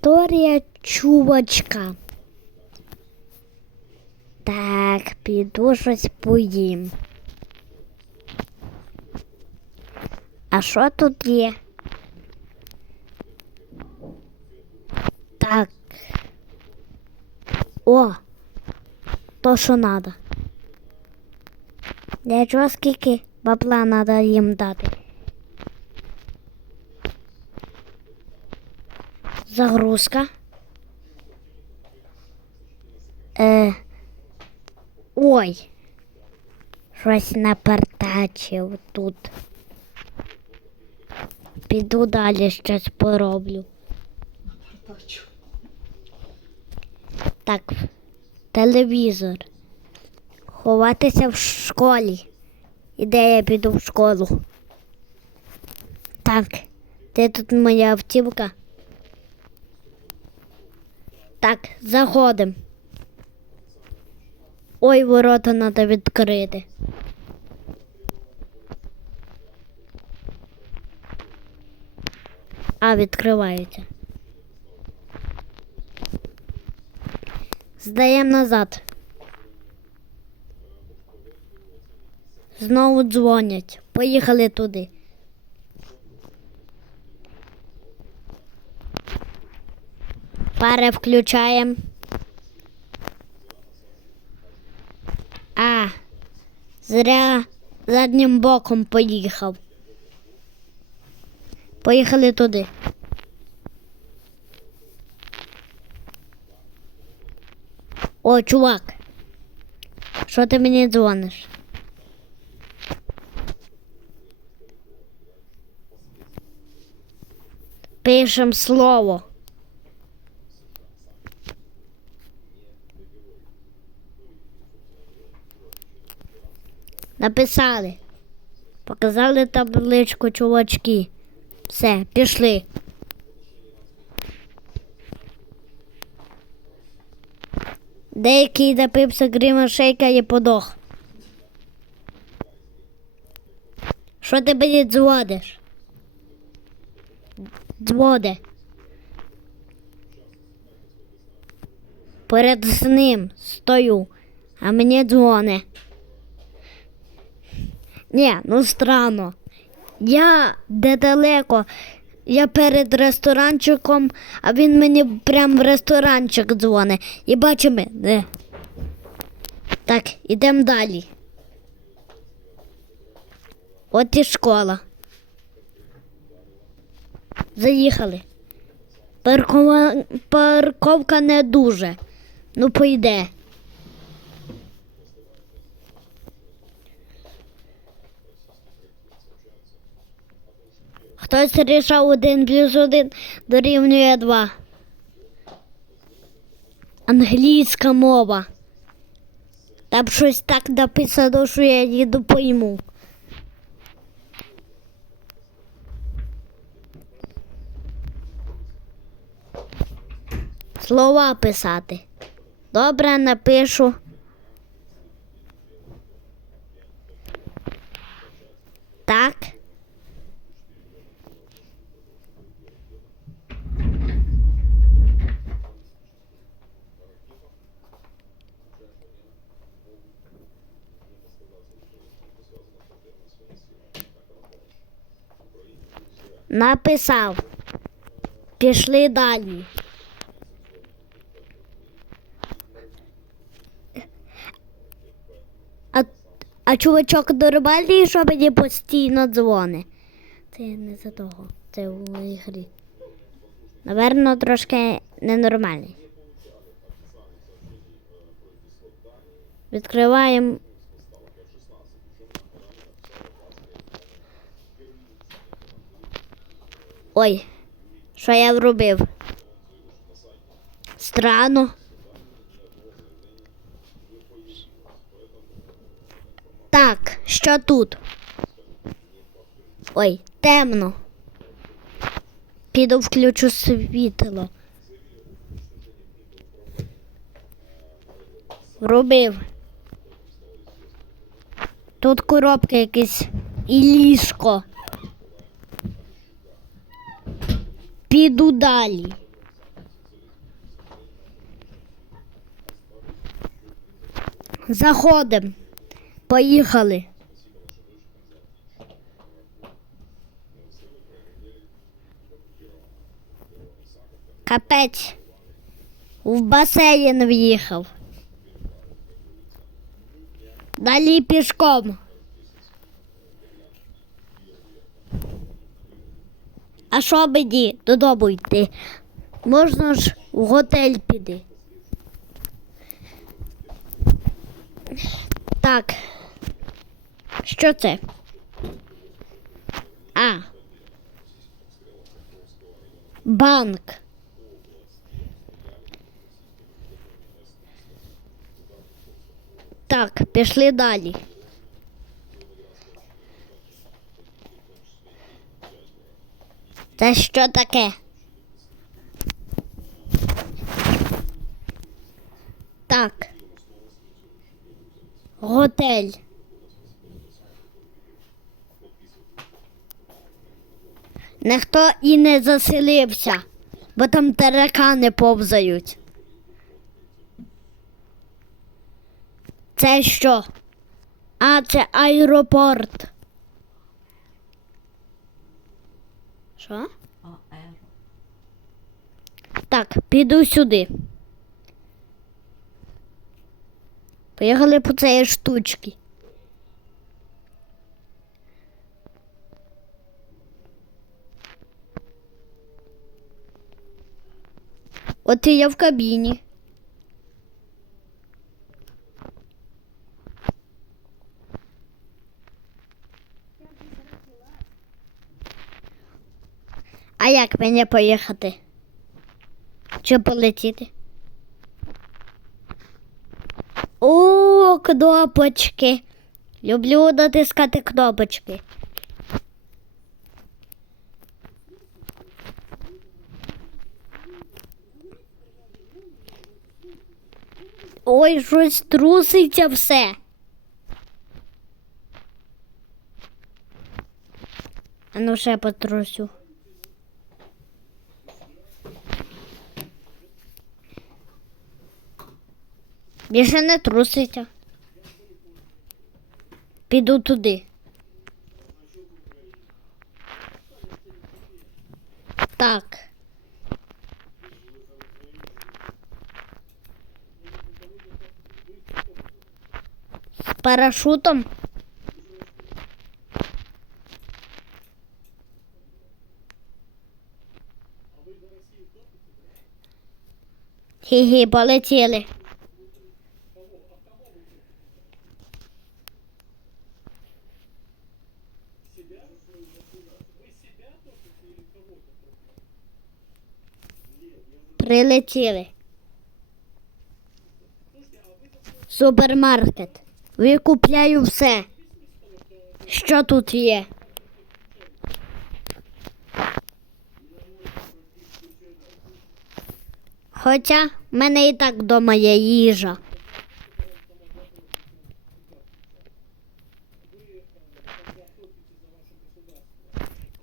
Історія чувачка. Так, піду щось поїм. А що тут є? Так. О, то що надо. Для чого скільки бабла надо їм дати? Загрузка. Е, ой. Щось напартачив тут. Піду далі щось пороблю. Так, телевізор. Ховатися в школі. І де я піду в школу? Так, де тут моя автівка? Так, заходим. Ой, ворота треба відкрити. А, відкриваються. Здаємо назад. Знову дзвонять. Поїхали туди. Пари включаємо. А, зря заднім боком поїхав. Поїхали туди. О, чувак. Що ти мені дзвониш? Пишем слово. Написали. Показали табличку чувачки. Все, пішли. Деякий напився грима шейка і подох. Що ти мені дзвониш? Дзвони. Перед ним стою, а мені дзвони. Ні, ну странно. Я де далеко. Я перед ресторанчиком, а він мені прям в ресторанчик дзвонить. І бачу мене. Так, ідемо далі. От і школа. Заїхали. Паркова... Парковка не дуже. Ну, пойде. Хтось рішав один плюс один дорівнює два. Англійська мова. Там щось так написано, що я не допойму. Слова писати. Добре, напишу. Так. Написав. Пішли далі. А, а чувачок нормальний, що мені постійно дзвони. Це не за того. Це у ігрі. Наверно, трошки ненормальний. Відкриваємо. Ой, що я вробив? Странно. Так, що тут? Ой, темно. Піду включу світло. Робив. Тут коробки якісь і ліжко. піду далі. Заходим. Поїхали. Капець в басейн в'їхав. Далі пішком. А що мені додому йти? Можна ж в готель піти. Так. Що це? А. Банк. Так, пішли далі. Це що таке? Так. Готель. Ніхто і не заселився, бо там таракани повзають. Це що? А, це аеропорт. Що? АР. Так, піду сюди. Поїхали по цієї штучки. От і я в кабіні. Як мені поїхати? Чи полетіти? О, кнопочки. Люблю натискати кнопочки. Ой, щось труситься все. А ну ще потрусю. Більше не труситься. Піду туди. Так. З парашутом. Хі-хі, полетіли. Прилетіли. Супермаркет. Викупляю все. Що тут є? Хоча в мене і так вдома є їжа.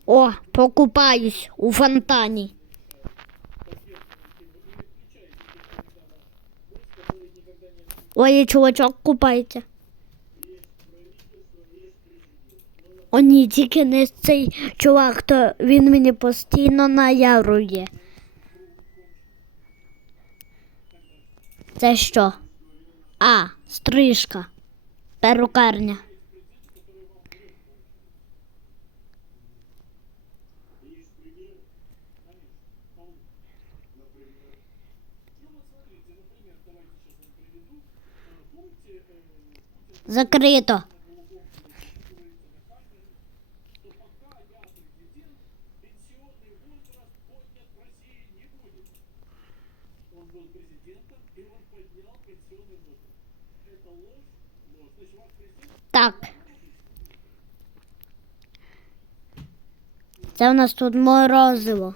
О, покупаюсь у фонтані. Ой, чувачок купається. О, ні, тільки не цей чувак, то він мені постійно наярує. Це що? А, стрижка, перукарня. Закрито. Так. Це у нас тут морозиво.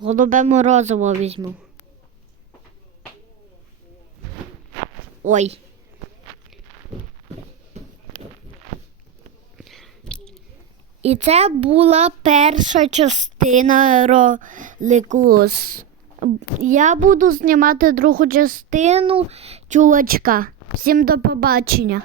Голубе морозиво візьму. Ой. І це була перша частина ролику Я буду знімати другу частину чувачка. Всім до побачення.